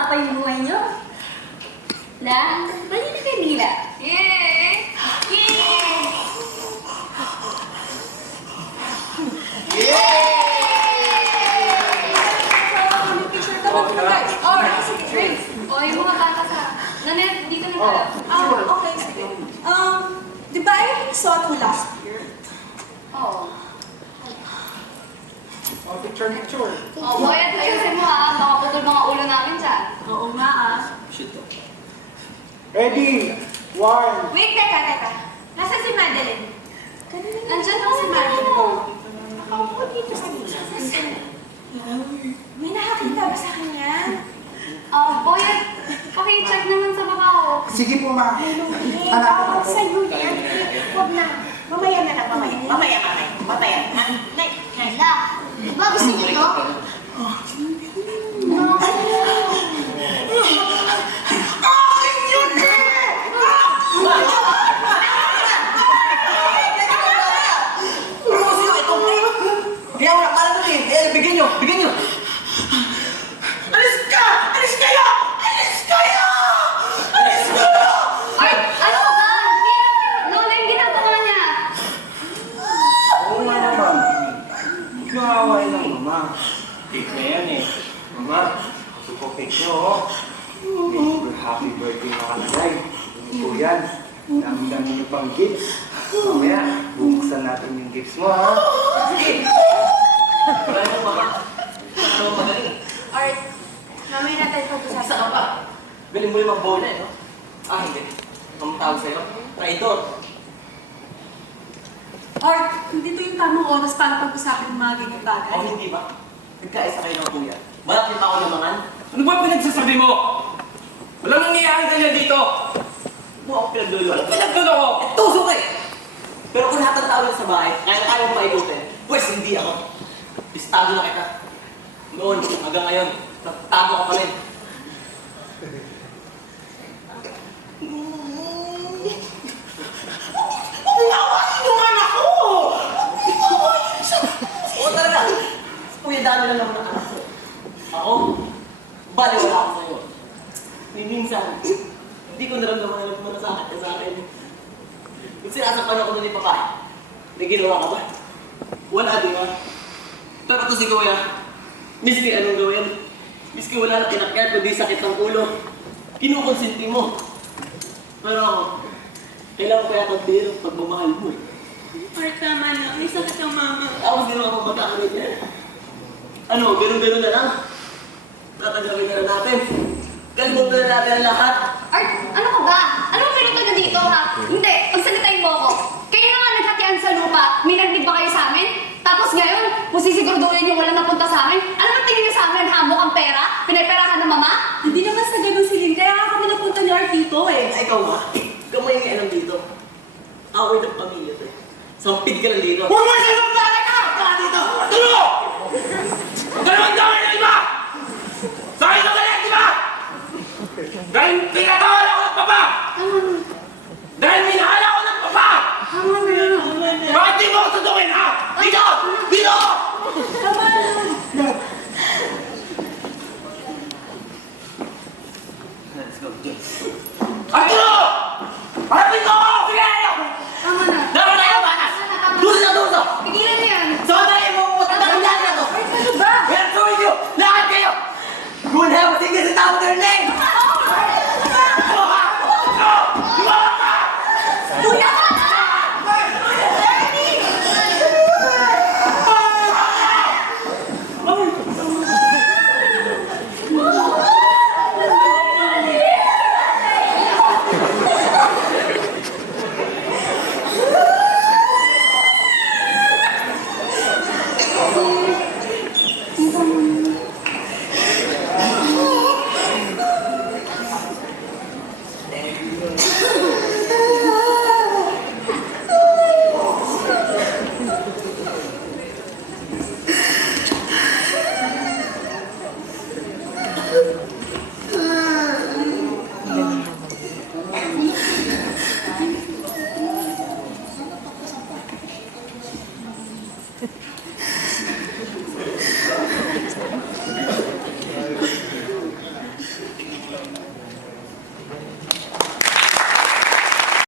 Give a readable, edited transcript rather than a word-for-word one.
mapapa yung buhay nyo. Na, bali na kayo nila. Yay! Yay! Picture naman po guys. Alright, sige, drinks. O, yung mga bata sa... Nanay, dito na tayo. Okay, sige. Di ba I saw it last year? Oo. Picture. O, Boyet, ayusin mo ha. Baka putol mga ulo namin dyan. Oo nga ah. Ready? One. Wait, teka. Nasaan si Madeline? Nandyan po si Madeline. Madeline. Nakaupo dito sa May nakakita ba sa kanya? Boyet, paki-check naman sa baba ko. Sige po, ma. Tawag sa'yo yan. Huwag na. Mamaya na lang, mamaya. Mamaya na. Hala, di ba gusto niyo to? Kaya wala pala doon eh. Bigyan nyo. Alis kayo! Ay, ano ka ba? Lola, yung ginagawa niya. Oo nga naman. Nakaaway lang, mama. Cake na yan eh. Mama, ito po cake nyo, oh. Happy birthday nakalagay. Ito po yan. Dami-dami nyo pang gifts. Mamaya, bubuksan natin yung gifts mo, ha? Sige! Wala nyo, mama. Ano ang magaling? Alright, mamaya na tayo pag-usapan. Isa ka pa. Galing mo yung mag-bola, no? Hindi. Ang tawag sa'yo? Traidor. Alright, hindi to yung tamang oras para pag-usapan ng mga ganyan bagay. O hindi ba? Nagkaisa kayo ng kuya. Malaki pa ako namangan. Ano ba pinagsasabi mo? Walang nangyayari ganyan dito! Mo ako pinagluluhan. Pinagdulo ko! Tuso ka eh! Pero kung lahat ng tao lang sa bahay, kaya mo paikutin, pues hindi ako. Listado na kita. Noon, hanggang ngayon, nagtago ka pa rin. Umawain yung anak ko! Oo talaga. Kuya dami lang naman ang anak ko. Ako, baliwala ako sa'yo. Minsan, hindi ko naramdaman na masakit ka sa akin. Kung sinasapan ako nun ni Papa, may ginawa ka ba? Wala, di ba? Pero ito si Kuya, miski anong gawin, miski wala na kinakyan, kundi sakit ng ulo, kinukonsinti mo. Pero ako, kailangan ko yata biro pagmamahal mo eh. Alright, tama na. May sakit ang mama. Ako hindi naman ako magkakaroon yan. Ano, ganun-ganun na lang. Tatagawin na natin. Ganun na natin ang lahat. Art, ano ka ba? Ano ang pinuto na dito, ha? Hindi, pagsalitain mo ako. Kayo na nga naghatian sa lupa, may nagdig ba kayo sa amin? Tapos ngayon, kung sisiguraduhin yung walang napunta sa amin, ano ba tingin niyo sa amin? Hambok ang pera? Pinaperahan ng mama? Hindi naman sa ganun si Lynn, kaya kami napunta ni Art dito eh. Ay, ikaw ma, ikaw may alam dito. Away ng pamilya to eh. Sampid ka lang dito. Huwag mo silang talaga! Ka dito! Tulo! Dalawang dami na iba! Sa akin ang galit, di ba? Dahil pinatawal ako ng papa! Dahil minahal ako ng papa! Bakit di mo ako tutukin, ha? Dito! Dito! Tama na. Let's go, James. Arturo! Harapin ko ako! Sige! Tama na. Dapat tayo, batas! Duso na duso! Pigilan niyo yan. Sobrahin mo mo tatanggal na to! Art, ano ba? We are showing you! Lahat kayo! You will have a single centavo to your name!